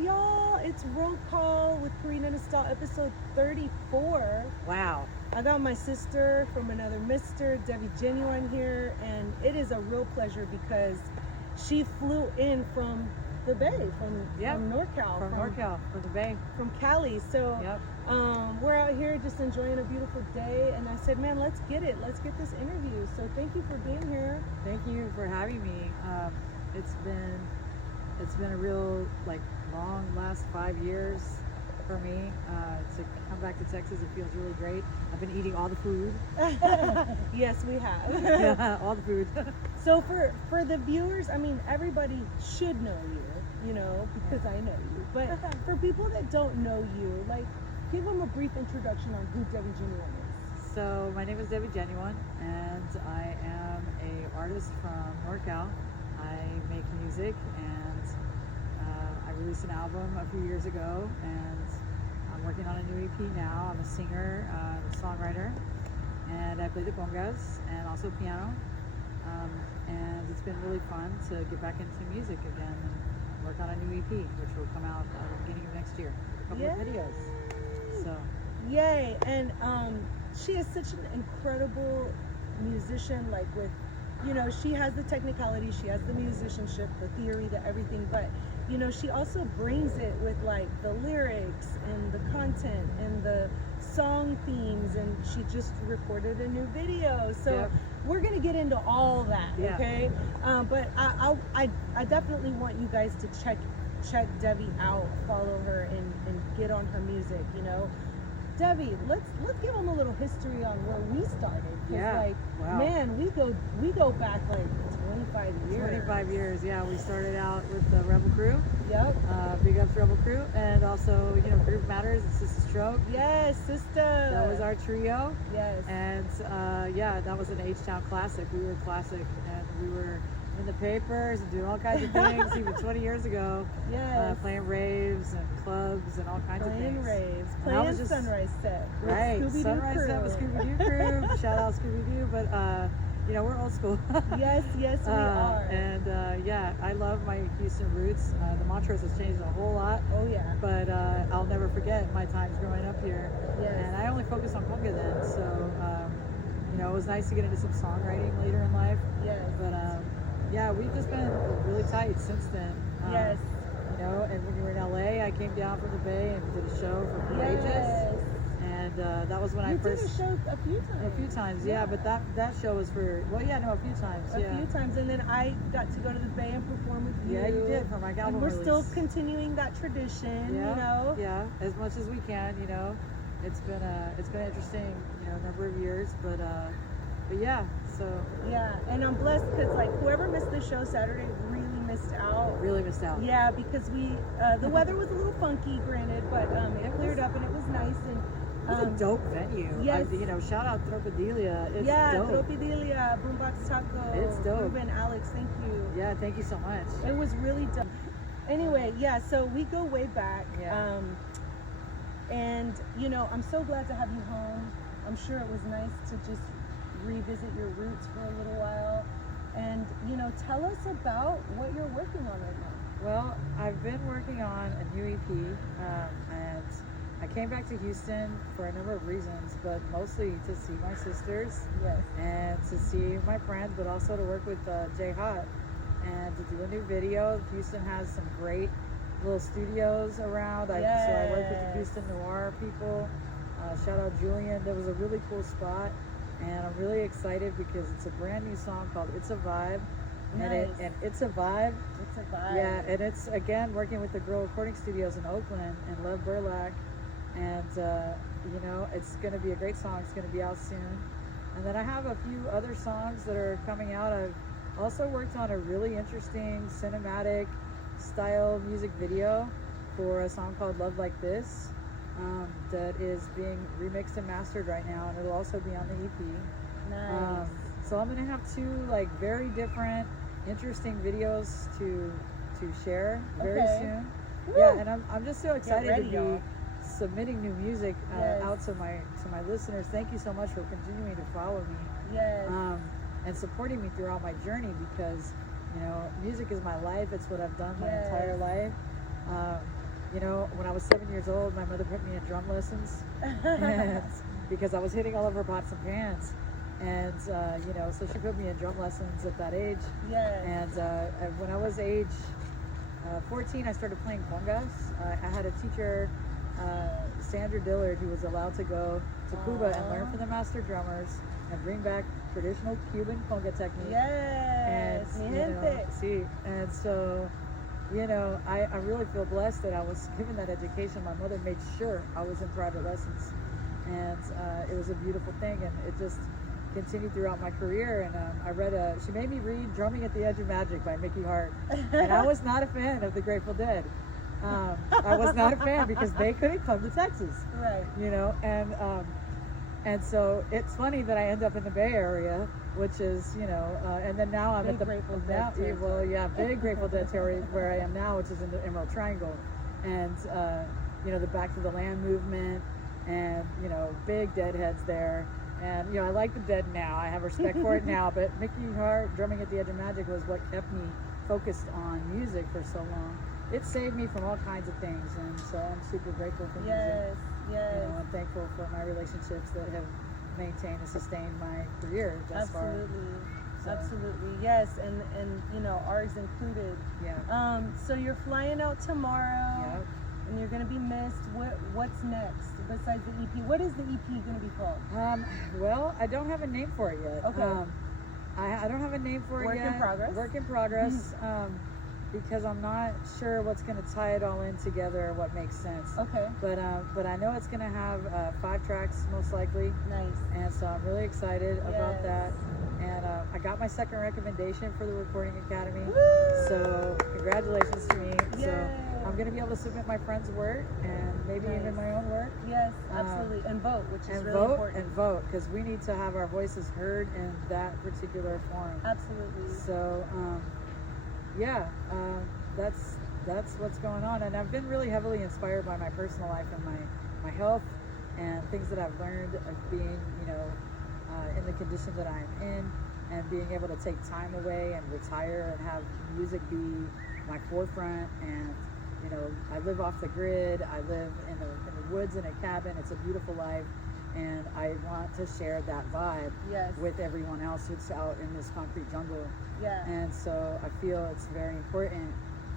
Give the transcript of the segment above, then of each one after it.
y'all? It's Roll Call with Karina and Estelle, episode 34. Wow. I got my sister from another mister, Devi Genuone here, and it is a real pleasure because she flew in from the Bay, from NorCal. From the Bay. From Cali. So we're out here just enjoying a beautiful day, and I said, man, let's get it. Let's get this interview. So thank you for being here. Thank you for having me. It's been a real long last 5 years for me. To come back to Texas, it feels really great. I've been eating all the food. Yes, we have. Yeah, all the food. So for the viewers, I mean, everybody should know you, because I know you. But for people that don't know you, give them a brief introduction on who Devi Genuone is. So my name is Devi Genuone, and I am a artist from NorCal. I make music, and I released an album a few years ago, and I'm working on a new EP now. I'm a singer, songwriter, and I play the congas and also piano. And it's been really fun to get back into music again and work on a new EP, which will come out at the beginning of next year. A couple of videos. So. Yay! And she is such an incredible musician. She has the technicality, she has the musicianship, the theory, the everything, but she also brings it with the lyrics and the content and the song themes, and she just recorded a new video. So we're gonna get into all that, okay? But I definitely want you guys to check Devi out, follow her, and get on her music. Devi, let's give them a little history on where we started. Man, we go back 25 years. 25 years, yeah. We started out with the Rebel Crew. Yep. Big ups Rebel Crew, and also GrooveMatters and Sista Stroke. Yes, sister. That was our trio. Yes. And that was an H-Town classic. We were classic, and we were in the papers and doing all kinds of things even 20 years ago. Yes. Playing raves and clubs and all kinds of things. Playing Sunrise Set. Right. Sunrise Set with Scooby-Doo Crew. Shout out Scooby-Doo, but we're old school. Yes, we are. And I love my Houston roots. The Montrose has changed a whole lot. Oh yeah. But I'll never forget my times growing up here. Yes. And I only focused on conga then, so it was nice to get into some songwriting later in life. Yes. But we've just been really tight since then. Yes. And when you were in LA, I came down from the Bay and did a show for Courageous. Yes. And that was when I first did a show a few times. A few times, yeah. But that show was for a few times. A few times, and then I got to go to the Bay and perform with you. Yeah, you did for my album and we're release. still continuing that tradition. Yeah, as much as we can. It's been an interesting number of years, but yeah. So yeah, and I'm blessed because whoever missed the show Saturday really missed out. Really missed out. Yeah, because the weather was a little funky, granted, but it cleared up and it was nice. And it's a dope venue. Yes. Shout out Tropidelia. It's dope. Tropidelia, Boombox Taco. It's dope. Ruben, Alex, thank you. Yeah, thank you so much. It was really dope. Anyway, so we go way back. Yeah. And I'm so glad to have you home. I'm sure it was nice to just revisit your roots for a little while. And tell us about what you're working on right now. Well, I've been working on a new EP, and I came back to Houston for a number of reasons, but mostly to see my sisters. Yes. And to see my friends, but also to work with Jay Hot and to do a new video. Houston has some great little studios around. So I work with the Houston Noir people. Shout out Julian. That was a really cool spot, and I'm really excited because it's a brand new song called It's a Vibe. Nice. And it's a vibe. It's a vibe. Yeah, and it's again working with the Girl Recording Studios in Oakland and Love Burlack. And it's going to be a great song. It's going to be out soon. And then I have a few other songs that are coming out. I've also worked on a really interesting cinematic style music video for a song called Love Like This that is being remixed and mastered right now, and it'll also be on the EP. Nice. So I'm going to have two very different, interesting videos to share very soon. Woo! Yeah, and I'm just so excited ready, to be y'all. submitting new music out to my listeners. Thank you so much for continuing to follow me. Yes. And supporting me throughout my journey, because music is my life. It's what I've done my entire life. you know, when I was 7 years old, my mother put me in drum lessons, and because I was hitting all of her pots and pans. And, you know, so she put me in drum lessons at that age. Yes. And when I was age 14, I started playing congas. I had a teacher, Sandra Dillard, who was allowed to go to Cuba and learn from the master drummers and bring back traditional Cuban conga technique. Yes. And, you know, see, and so, you know, I really feel blessed that I was given that education. My mother made sure I was in private lessons, and it was a beautiful thing, and it just continued throughout my career. And I read she made me read Drumming at the Edge of Magic by Mickey Hart, and I was not a fan of the Grateful Dead. I was not a fan because they couldn't come to Texas, Right. you know, and so it's funny that I end up in the Bay Area, which is, you know, and then now I'm Big at the Grateful Dead now, territory. well, yeah, big Grateful Dead territory where I am now, which is in the Emerald Triangle, and you know, the Back to the Land movement, and you know, big Deadheads there. And, you know, I like the Dead now. I have respect for it now. But Mickey Hart, Drumming at the Edge of Magic, was what kept me focused on music for so long. It saved me from all kinds of things. And so I'm super grateful for music. Yes. Yes. You know, I'm thankful for my relationships that have maintained and sustained my career thus far. Absolutely. So, Absolutely. Yes. And, you know, ours included. yeah. So you're flying out tomorrow. Yep. And you're going to be missed. What's next besides the EP? What is the EP going to be called? Well, I don't have a name for it yet. Okay. I don't have a name for Work it yet. in progress. Work in progress. Because I'm not sure what's going to tie it all in together or what makes sense. Okay. But I know it's going to have 5 tracks most likely. Nice. And so I'm really excited about Yes. that. And I got my second recommendation for the Recording Academy. Woo! So congratulations to me. Yay. So I'm going to be able to submit my friend's work and maybe Nice. even my own work. Yes, absolutely. And vote, which is And really vote important. and vote, because we need to have our voices heard in that particular forum. Absolutely. So yeah, that's what's going on. And I've been really heavily inspired by my personal life and my health and things that I've learned of being, you know, in the condition that I'm in, and being able to take time away and retire and have music be my forefront. And you know, I live off the grid. I live in the woods in a cabin. It's a beautiful life, and I want to share that vibe Yes. with everyone else who's out in this concrete jungle. Yeah. And so I feel it's very important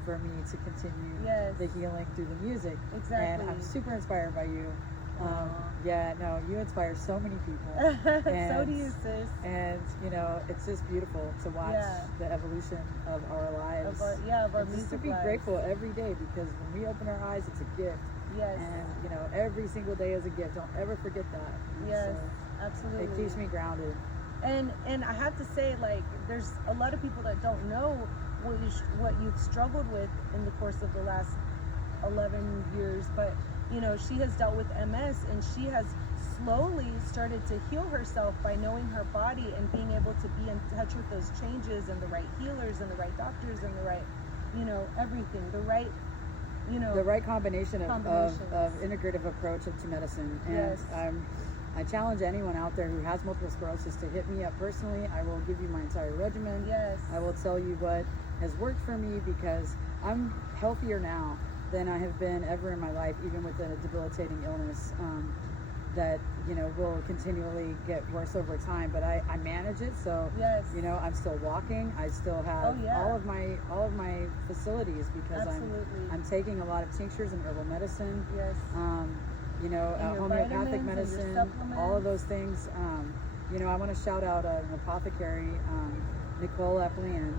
for me to continue Yes. the healing through the music. Exactly. And I'm super inspired by you. Aw. Yeah, no, you inspire so many people. So And- do you, sis. And you know, it's just beautiful to watch Yeah. the evolution of our lives. Of our And just music to be lives. grateful every day, because when we open our eyes, it's a gift. Yes. And you know, every single day is a gift. Don't ever forget that. And Yes. so Absolutely. it keeps me grounded. And I have to say, like, there's a lot of people that don't know what you've struggled with in the course of the last 11 years, but you know, she has dealt with MS, and she has slowly started to heal herself by knowing her body and being able to be in touch with those changes and the right healers and the right doctors and the right, you know, everything, the right, you know, The right combination of Combinations. integrative approach to medicine. And Yes. I challenge anyone out there who has multiple sclerosis to hit me up personally. I will give you my entire regimen. Yes. I will tell you what has worked for me, because I'm healthier now than I have been ever in my life, even with a debilitating illness that, you know, will continually get worse over time. But I manage it. So, Yes. you know, I'm still walking. I still have Oh, yeah. all of my facilities, because Absolutely. I'm taking a lot of tinctures and herbal medicine. Yes. You know, And your homeopathic vitamins and your medicine, all of supplements. those things. You know, I want to shout out an apothecary, Nicole Eplien,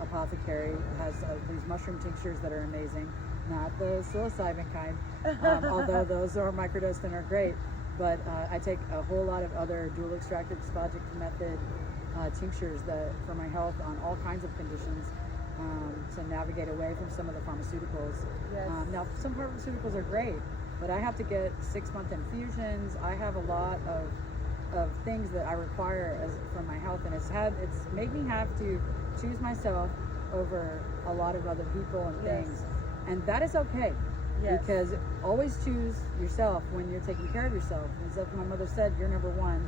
apothecary, has these mushroom tinctures that are amazing. Not the psilocybin kind, although those are microdosed and are great. But I take a whole lot of other dual extracted spongic method tinctures that for my health on all kinds of conditions, to navigate away from some of the pharmaceuticals. Yes. Now, some pharmaceuticals are great, but I have to get 6-month infusions. I have a lot of things that I require for my health, and it's made me have to choose myself over a lot of other people and Yes. things, and that is okay. Yes. Because always choose yourself when you're taking care of yourself. As my mother said, you're number one,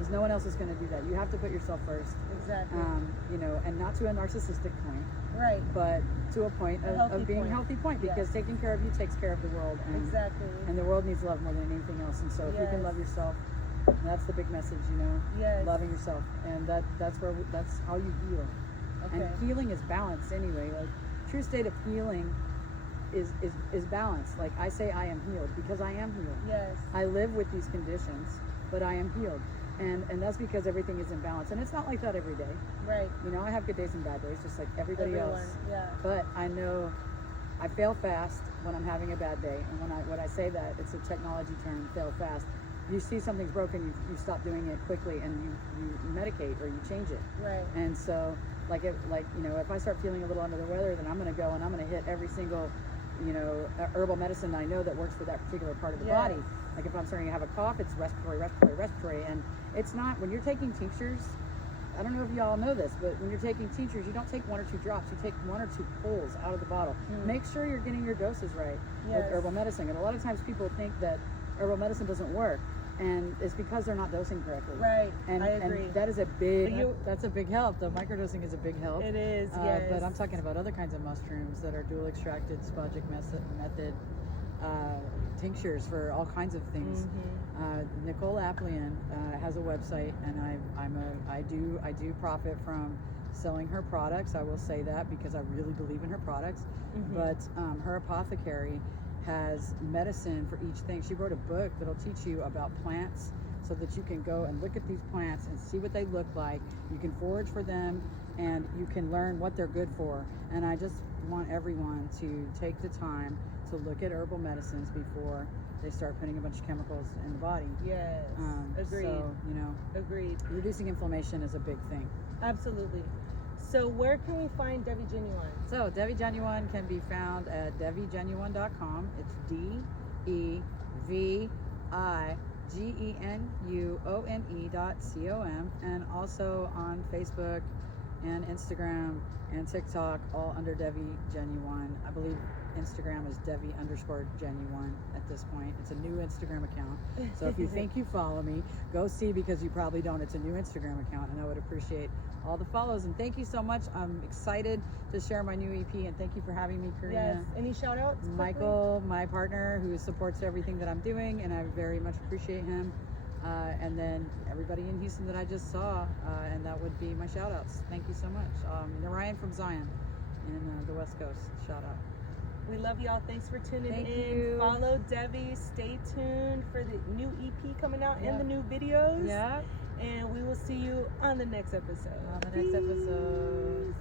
because no one else is going to do that. You have to put yourself first. Exactly. You know, and not to a narcissistic point, Right. but to a point of being point. a healthy point, because Yes. taking care of you takes care of the world, and Exactly. and the world needs love more than anything else. And so if you can Yes. love yourself, that's the big message, you know. Yes. Loving yourself, and that's how you heal. Okay. And healing is balance anyway. Like, true state of healing is balance. Like, I say I am healed because I am healed. Yes. I live with these conditions, but I am healed. And that's because everything is in balance. And it's not like that every day. Right. You know, I have good days and bad days, just like everybody Everyone. else. Yeah. But I know I fail fast when I'm having a bad day. And when I say that, it's a technology term, fail fast. You see something's broken, you stop doing it quickly, and you medicate or you change it. Right. And so, you know, if I start feeling a little under the weather, then I'm going to go and I'm going to hit every single, you know, herbal medicine I know that works for that particular part of the body. Yes. Like if I'm starting to have a cough, it's respiratory. And it's not, when you're taking tinctures, I don't know if y'all know this, but when you're taking tinctures, you don't take 1 or 2 drops, you take 1 or 2 pulls out of the bottle. Make sure you're getting your doses right with Yes. herbal medicine. And a lot of times people think that herbal medicine doesn't work, and it's because they're not dosing correctly. Right. And, I agree. and that is a that's a big help. The microdosing is a big help. It is. Yes. But I'm talking about other kinds of mushrooms that are dual extracted, spongic method tinctures for all kinds of things. Nicole Applian has a website, and I do profit from selling her products. I will say that because I really believe in her products. But her apothecary has medicine for each thing. She wrote a book that'll teach you about plants, so that you can go and look at these plants and see what they look like. You can forage for them, and you can learn what they're good for. And I just want everyone to take the time to look at herbal medicines before they start putting a bunch of chemicals in the body. Yes. Agreed. So, you know, Agreed. reducing inflammation is a big thing. Absolutely. So where can we find Devi Genuone? So Devi Genuone can be found at devigenuone.com. It's DeviGenuone.com, and also on Facebook and Instagram and TikTok, all under Devi Genuone. I believe Instagram is Devi_Genuone at this point. It's a new Instagram account. So if you think you follow me, go see, because you probably don't. It's a new Instagram account, and I would appreciate all the follows. And thank you so much. I'm excited to share my new EP, and thank you for having me, Karina. Yes. Any shout outs? Michael, my partner, who supports everything that I'm doing, and I very much appreciate him. And then everybody in Houston that I just saw, and that would be my shout outs. Thank you so much. Narayan from Zion in the West Coast, shout out. We love y'all. Thanks for tuning Thank in. you. Follow Devi. Stay tuned for the new EP coming out and Yeah. the new videos. Yeah. And we will see you on the next episode. On the next episode.